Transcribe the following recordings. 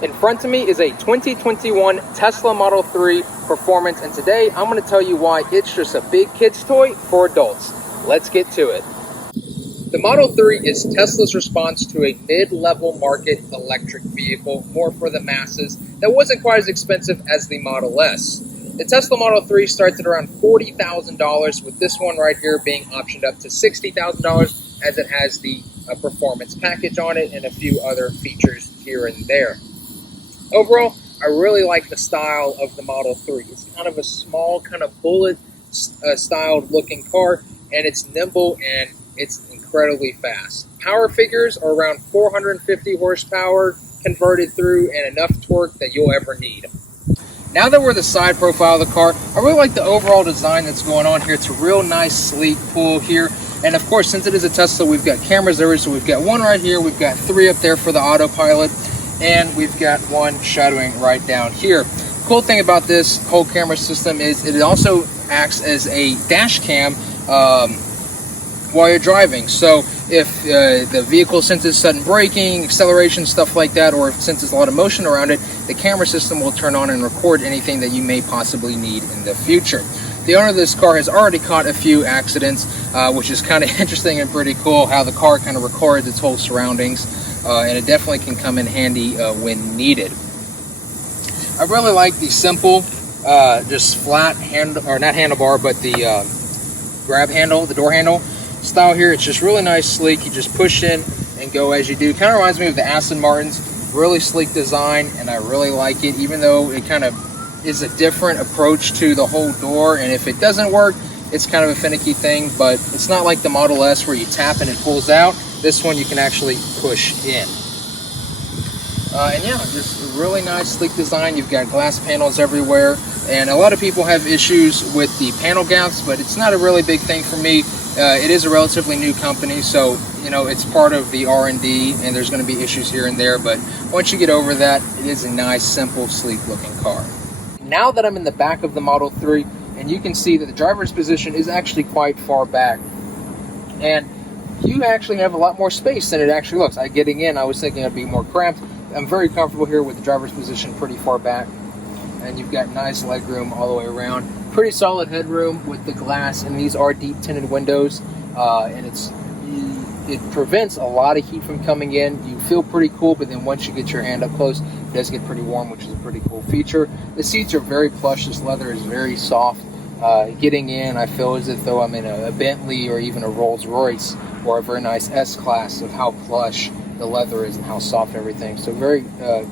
In front of me is a 2021 Tesla Model 3 Performance, and today I'm going to tell you why it's just a big kid's toy for adults. Let's get to it. The Model 3 is Tesla's response to a mid-level market electric vehicle, more for the masses, that wasn't quite as expensive as the Model S. The Tesla Model 3 starts at around $40,000, with this one right here being optioned up to $60,000, as it has the performance package on it and a few other features here and there. Overall, I really like the style of the Model 3. It's kind of a small, kind of bullet-styled looking car, and it's nimble and it's incredibly fast. Power figures are around 450 horsepower converted through, and enough torque that you'll ever need. Now that we're the side profile of the car, I really like the overall design that's going on here. It's a real nice, sleek pull here. And of course, since it is a Tesla, we've got cameras everywhere. So we've got one right here, we've got three up there for the autopilot, and we've got one shadowing right down here. Cool thing about this whole camera system is it also acts as a dash cam while you're driving. So if the vehicle senses sudden braking, acceleration, stuff like that, or if it senses a lot of motion around it, the camera system will turn on and record anything that you may possibly need in the future. The owner of this car has already caught a few accidents, which is kind of interesting and pretty cool how the car kind of records its whole surroundings. And it definitely can come in handy when needed. I really like the simple, just flat handle, or not handlebar, but the grab handle, the door handle style here. It's just really nice, sleek. You just push in and go as you do. Kind of reminds me of the Aston Martins. Really sleek design, and I really like it, even though it kind of is a different approach to the whole door. And if it doesn't work, it's kind of a finicky thing, but it's not like the Model S where you tap and it pulls out. This one you can actually push in. And yeah, just a really nice, sleek design. You've got glass panels everywhere, and a lot of people have issues with the panel gaps, but it's not a really big thing for me. It is a relatively new company, so you know it's part of the R&D, and there's going to be issues here and there, but once you get over that, it is a nice, simple, sleek looking car. Now that I'm in the back of the Model 3, and you can see that the driver's position is actually quite far back, and you actually have a lot more space than it actually looks. Getting in, I was thinking it'd be more cramped. I'm very comfortable here with the driver's position pretty far back, and you've got nice leg room all the way around. Pretty solid headroom with the glass, and these are deep tinted windows, and it prevents a lot of heat from coming in. You feel pretty cool, but then once you get your hand up close, it does get pretty warm, which is a pretty cool feature. The seats are very plush. This leather is very soft. Getting in, I feel as if though I'm in a Bentley or even a Rolls Royce or a very nice S-Class of how plush the leather is and how soft everything. So very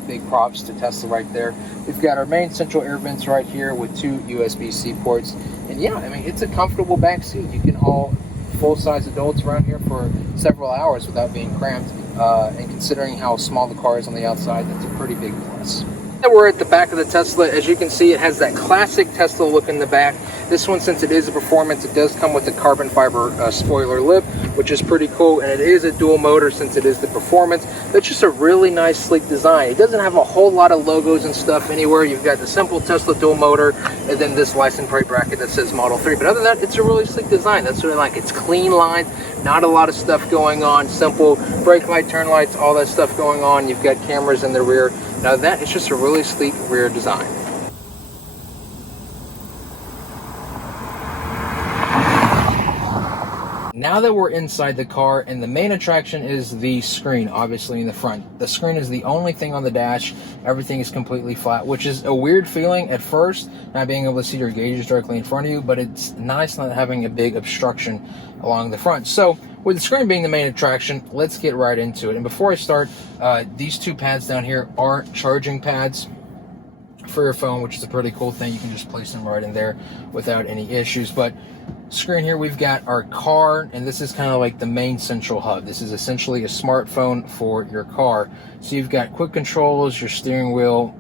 big props to Tesla right there. We've got our main central air vents right here with two USB-C ports. And yeah, I mean, it's a comfortable back seat. You can haul full-size adults around here for several hours without being cramped. And considering how small the car is on the outside, that's a pretty big plus. Now we're at the back of the Tesla. As you can see, it has that classic Tesla look in the back. This one, since it is a performance, it does come with a carbon fiber spoiler lip, which is pretty cool, and it is a dual motor since it is the performance. That's just a really nice, sleek design. It doesn't have a whole lot of logos and stuff anywhere. You've got the simple Tesla dual motor, and then this license plate bracket that says Model 3. But other than that, it's a really sleek design. That's what I like. It's clean lines, not a lot of stuff going on. Simple brake light, turn lights, all that stuff going on. You've got cameras in the rear. Now that is just a really sleek rear design. Now that we're inside the car, and the main attraction is the screen, obviously in the front. The screen is the only thing on the dash. Everything is completely flat, which is a weird feeling at first, not being able to see your gauges directly in front of you, but it's nice not having a big obstruction along the front. So with the screen being the main attraction, let's get right into it. And before I start, these two pads down here are charging pads for your phone, which is a pretty cool thing. You can just place them right in there without any issues. But screen here, we've got our car, and this is kind of like the main central hub. This is essentially a smartphone for your car. So you've got quick controls, your steering wheel,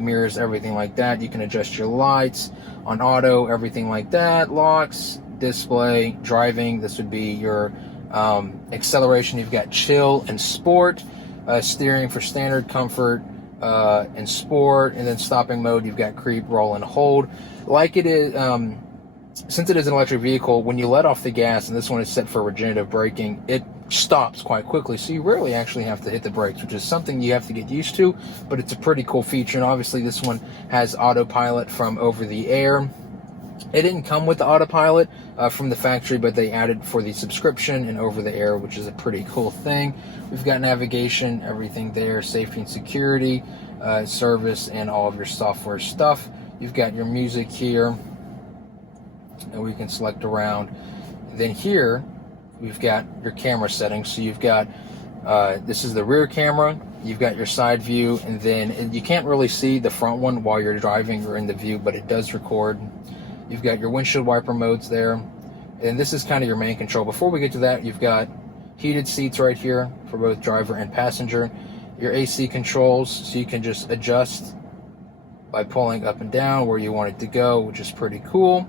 mirrors, everything like that. You can adjust your lights on auto, everything like that. Locks, display, driving. This would be your acceleration. You've got chill and sport, steering for standard, comfort, and sport, and then stopping mode. You've got creep, roll, and hold. Like it is, since it is an electric vehicle, when you let off the gas, and this one is set for regenerative braking, it stops quite quickly, so you rarely actually have to hit the brakes, which is something you have to get used to, but it's a pretty cool feature. And obviously this one has autopilot from over the air. It didn't come with the autopilot from the factory, but they added for the subscription and over the air, which is a pretty cool thing. We've got navigation, everything there, safety and security, service, and all of your software stuff. You've got your music here, and we can select around. Then here, we've got your camera settings. So you've got, this is the rear camera, you've got your side view, and then you can't really see the front one while you're driving or in the view, but it does record. You've got your windshield wiper modes there, and this is kind of your main control. Before we get to that, you've got heated seats right here for both driver and passenger. Your AC controls, so you can just adjust by pulling up and down where you want it to go, which is pretty cool.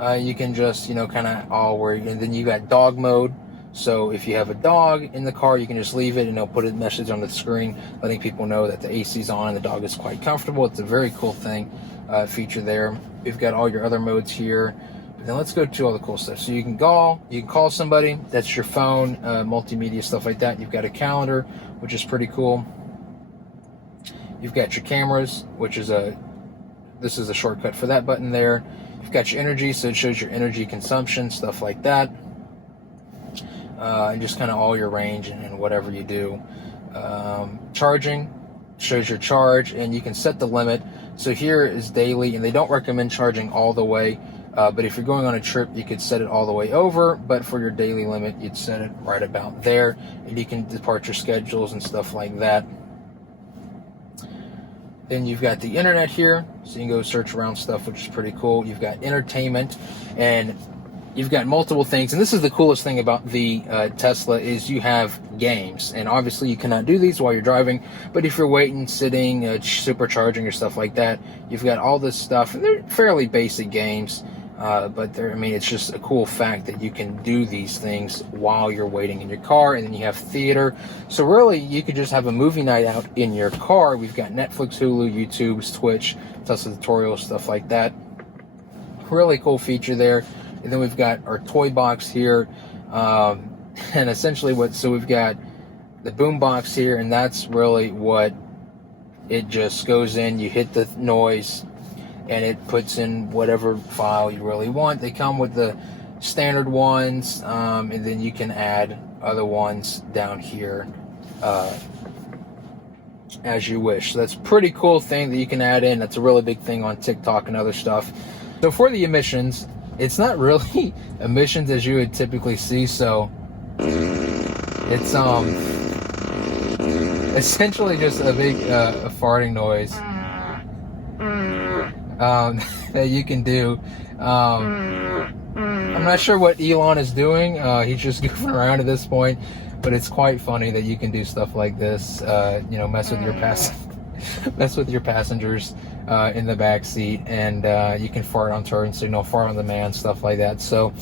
You can just, kind of and then you got dog mode. So if you have a dog in the car, you can just leave it and it'll put a message on the screen letting people know that the AC's on and the dog is quite comfortable. It's a very cool thing, feature there. We've got all your other modes here. But then let's go to all the cool stuff. So you can call somebody, that's your phone, multimedia, stuff like that. You've got a calendar, which is pretty cool. You've got your cameras, which is this is a shortcut for that button there. You've got your energy, so it shows your energy consumption, stuff like that. And just kind of all your range and whatever you do. Charging shows your charge, and you can set the limit. So here is daily, and they don't recommend charging all the way, but if you're going on a trip, you could set it all the way over, but for your daily limit, you'd set it right about there, and you can departure schedules and stuff like that. Then you've got the internet here, so you can go search around stuff, which is pretty cool. You've got entertainment, and you've got multiple things. And this is the coolest thing about the Tesla is you have games. And obviously you cannot do these while you're driving, but if you're waiting, sitting, supercharging or stuff like that, you've got all this stuff. And they're fairly basic games, but it's just a cool fact that you can do these things while you're waiting in your car. And then you have theater. So really, you could just have a movie night out in your car. We've got Netflix, Hulu, YouTube, Twitch, Tesla tutorials, stuff like that. Really cool feature there. And then we've got our toy box here. And essentially we've got the boom box here, and that's really what it just goes in. You hit the noise, and it puts in whatever file you really want. They come with the standard ones, and then you can add other ones down here as you wish. So that's a pretty cool thing that you can add in. That's a really big thing on TikTok and other stuff. So for the emissions, it's not really emissions as you would typically see. So it's essentially just a big a farting noise that you can do. I'm not sure what Elon is doing. He's just goofing around at this point, but it's quite funny that you can do stuff like this. Mess with your passengers in the back seat, and you can fart on turn signal, fart on demand, stuff like that. So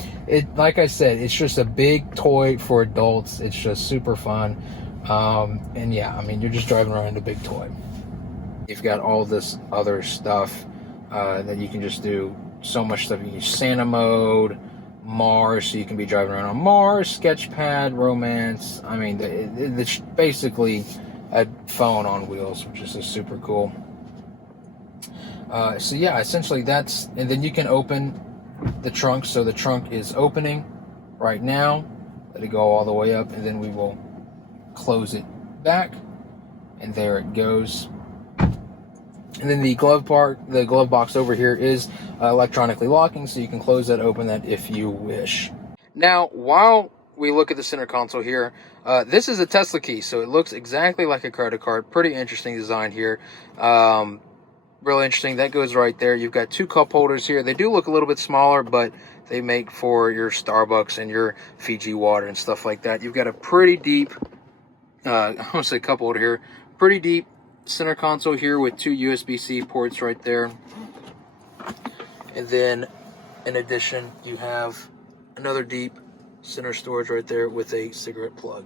like I said, it's just a big toy for adults. It's just super fun. And yeah, you're just driving around in a big toy. You've got all this other stuff that you can just do. So much stuff. You can use Santa mode, Mars, so you can be driving around on Mars, Sketchpad, Romance. It's basically a phone on wheels, which is just super cool. So yeah, essentially that's, and then you can open the trunk. So the trunk is opening right now. Let it go all the way up, and then we will close it back, and there it goes. And then the glove box over here is electronically locking, so you can close that, open that if you wish. Now, while we look at the center console here, this is a Tesla key, so it looks exactly like a credit card. Pretty interesting design here. Really interesting. That goes right there. You've got two cup holders here. They do look a little bit smaller, but they make for your Starbucks and your Fiji water and stuff like that. You've got a pretty deep, I want to say cup holder here, pretty deep center console here with two USB-C ports right there. And then, in addition, you have another deep center storage right there with a cigarette plug.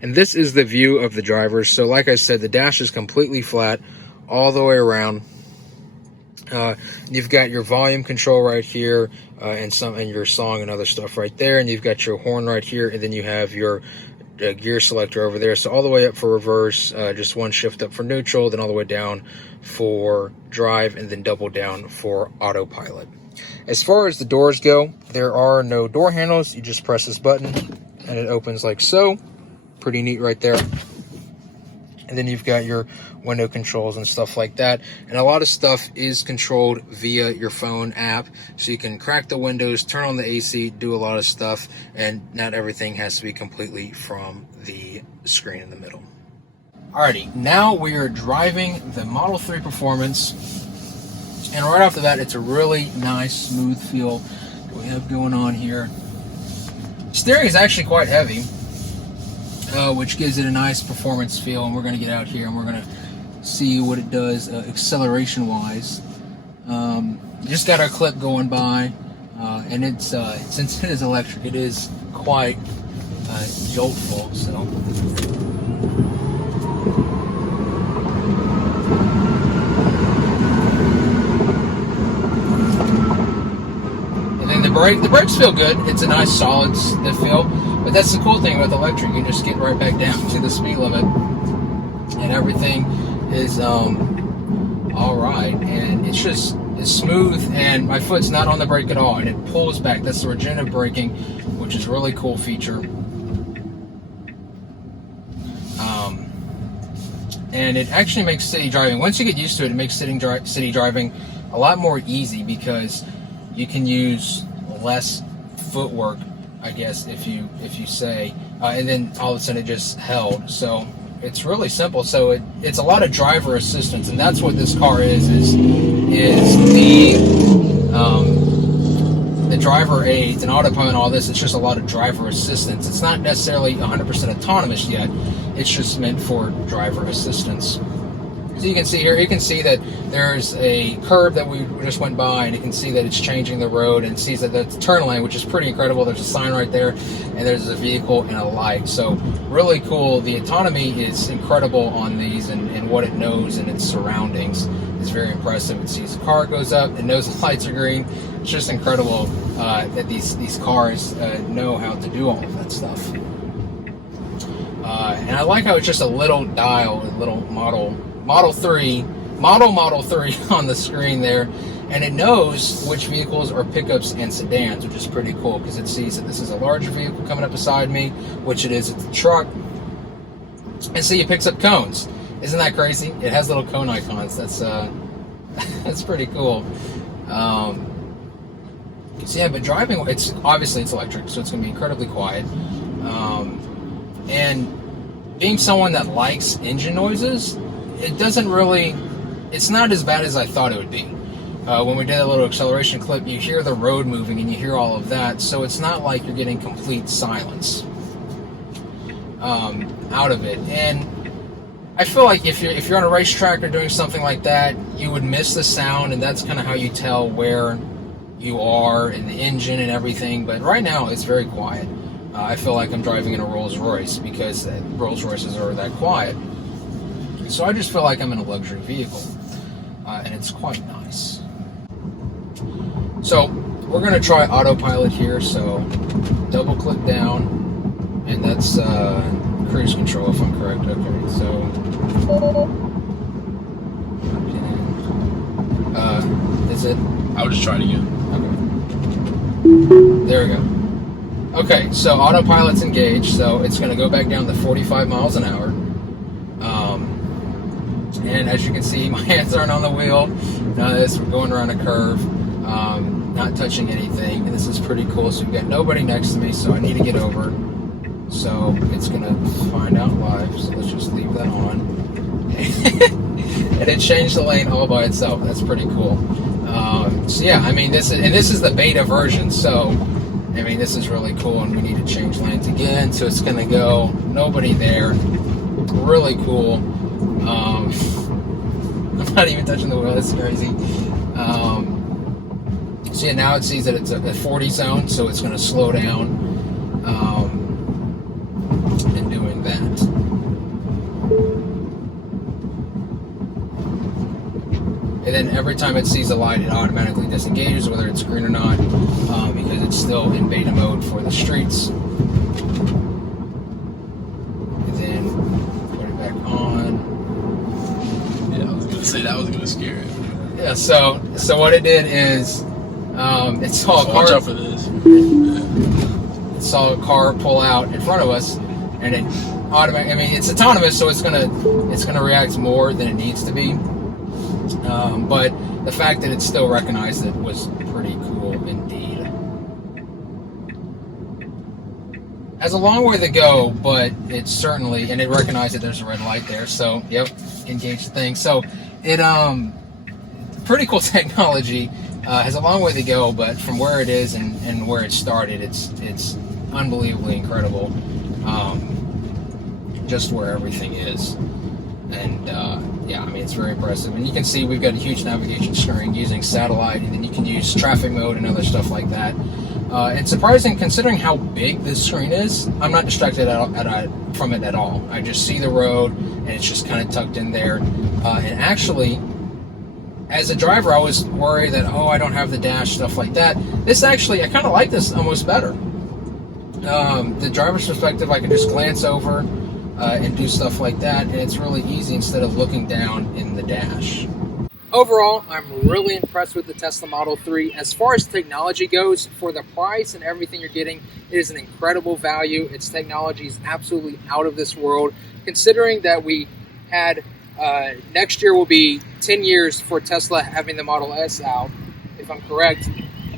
And this is the view of the driver. So like I said, the dash is completely flat all the way around. You've got your volume control right here, and your song and other stuff right there, and you've got your horn right here, and then you have your gear selector over there. So all the way up for reverse, just one shift up for neutral, then all the way down for drive, and then double down for autopilot. As far as the doors go, there are no door handles. You just press this button and it opens like so. Pretty neat right there. And then you've got your window controls and stuff like that. And a lot of stuff is controlled via your phone app. So you can crack the windows, turn on the AC, do a lot of stuff. And not everything has to be completely from the screen in the middle. Alrighty, now we are driving the Model 3 Performance. And right off the bat, it's a really nice, smooth feel that we have going on here. Steering is actually quite heavy. Which gives it a nice performance feel, and we're going to get out here and we're going to see what it does acceleration wise. Just got our clip going by, and it's since it is electric, it is quite joltful. So and then the brakes feel good. It's a nice solid stiff feel. But that's the cool thing with electric. You just get right back down to the speed limit, and everything is all right. And it's smooth, and my foot's not on the brake at all, and it pulls back. That's the regenerative braking, which is a really cool feature. And it actually makes city driving, once you get used to it, it makes city driving a lot more easy, because you can use less footwork, I guess, if you say, and then all of a sudden it just held. So it's really simple. So it's a lot of driver assistance, and that's what this car is the driver aids and autopilot and all this. It's just a lot of driver assistance. It's not necessarily 100% autonomous yet. It's just meant for driver assistance. So you can see here, you can see that there's a curb that we just went by, and you can see that it's changing the road, and sees that that's turn lane, which is pretty incredible. There's a sign right there, and there's a vehicle and a light. So really cool. The autonomy is incredible on these, and what it knows and its surroundings is very impressive. It sees the car goes up, it knows the lights are green. It's just incredible that these cars know how to do all of that stuff. And I like how it's just a little dial, a little Model 3 on the screen there, and it knows which vehicles are pickups and sedans, which is pretty cool, because it sees that this is a larger vehicle coming up beside me, which it is. It's a truck, and see, it picks up cones. Isn't that crazy? It has little cone icons. That's that's pretty cool. So yeah, but driving, it's electric, so it's going to be incredibly quiet. And being someone that likes engine noises, it's not as bad as I thought it would be. When we did a little acceleration clip, you hear the road moving and you hear all of that, so it's not like you're getting complete silence out of it. And I feel like if you're on a racetrack or doing something like that, you would miss the sound, and that's kind of how you tell where you are in the engine and everything. But right now, it's very quiet. I feel like I'm driving in a Rolls Royce, because Rolls Royces are that quiet. So I just feel like I'm in a luxury vehicle, and it's quite nice. So we're going to try autopilot here. So double click down, and that's cruise control, if I'm correct. Okay, so is it? I was just trying again. Okay. There we go. Okay, so autopilot's engaged, so it's going to go back down to 45 miles an hour. And as you can see, my hands aren't on the wheel. None of this, we're going around a curve, not touching anything, and this is pretty cool. So we've got nobody next to me, so I need to get over. So it's going to find out live, so let's just leave that on. And it changed the lane all by itself. That's pretty cool. So yeah, I mean, this is the beta version, so I mean, this is really cool, and we need to change lanes again, so it's going to go nobody there. Really cool. I'm not even touching the wheel. That's crazy. So yeah, now it sees that it's a 40 zone, so it's going to slow down in doing that. and then every time it sees a light, it automatically disengages, whether it's green or not, because it's still in beta mode for the streets. And then put it back on. Yeah, I was gonna say that was gonna scare it. Yeah, so what it did is it saw a car. Watch out for this. It saw a car pull out in front of us, and it automatically. I mean, it's autonomous, so it's gonna react more than it needs to be. But the fact that it still recognized it was pretty cool indeed. Has a long way to go, but it's certainly, and it recognized that there's a red light there. So, yep, engage the thing. So it pretty cool technology. Has a long way to go, but from where it is and where it started, it's unbelievably incredible. Just where everything is, and yeah, I mean, it's very impressive. And you can see we've got a huge navigation screen using satellite, and then you can use traffic mode and other stuff like that. It's surprising considering how big this screen is. I'm not distracted from it at all. I just see the road, and it's just kind of tucked in there. And actually, as a driver, I was worried that, oh, I don't have the dash, stuff like that. This actually, I kind of like this almost better. The driver's perspective, I can just glance over and do stuff like that, and it's really easy instead of looking down in the dash. Overall, I'm really impressed with the Tesla Model 3. As far as technology goes, for the price and everything you're getting, it is an incredible value. Its technology is absolutely out of this world. Considering that we had, next year will be 10 years for Tesla having the Model S out, if I'm correct.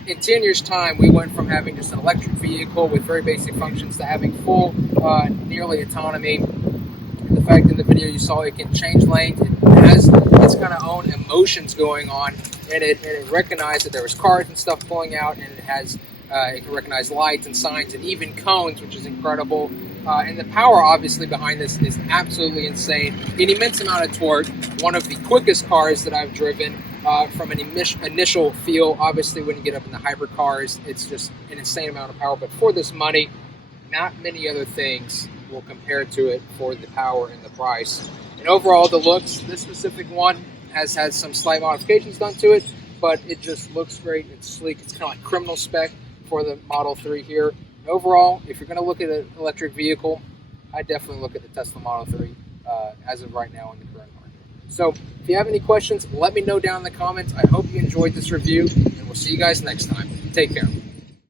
In 10 years' time, we went from having just an electric vehicle with very basic functions to having full, nearly autonomy. And the fact in the video you saw, it can change lanes. It has its kind of own emotions going on, and it recognized that there was cars and stuff pulling out, and it can recognize lights and signs and even cones, which is incredible. And the power, obviously, behind this is absolutely insane. An immense amount of torque. One of the quickest cars that I've driven. From an initial feel, obviously when you get up in the hybrid cars, it's just an insane amount of power. But for this money, not many other things will compare to it for the power and the price. And overall, the looks, this specific one has had some slight modifications done to it, but it just looks great. It's sleek. It's kind of like criminal spec for the Model 3 here. And overall, if you're going to look at an electric vehicle, I definitely look at the Tesla Model 3 as of right now in the current market. So if you have any questions, let me know down in the comments. I hope you enjoyed this review, and we'll see you guys next time. Take care.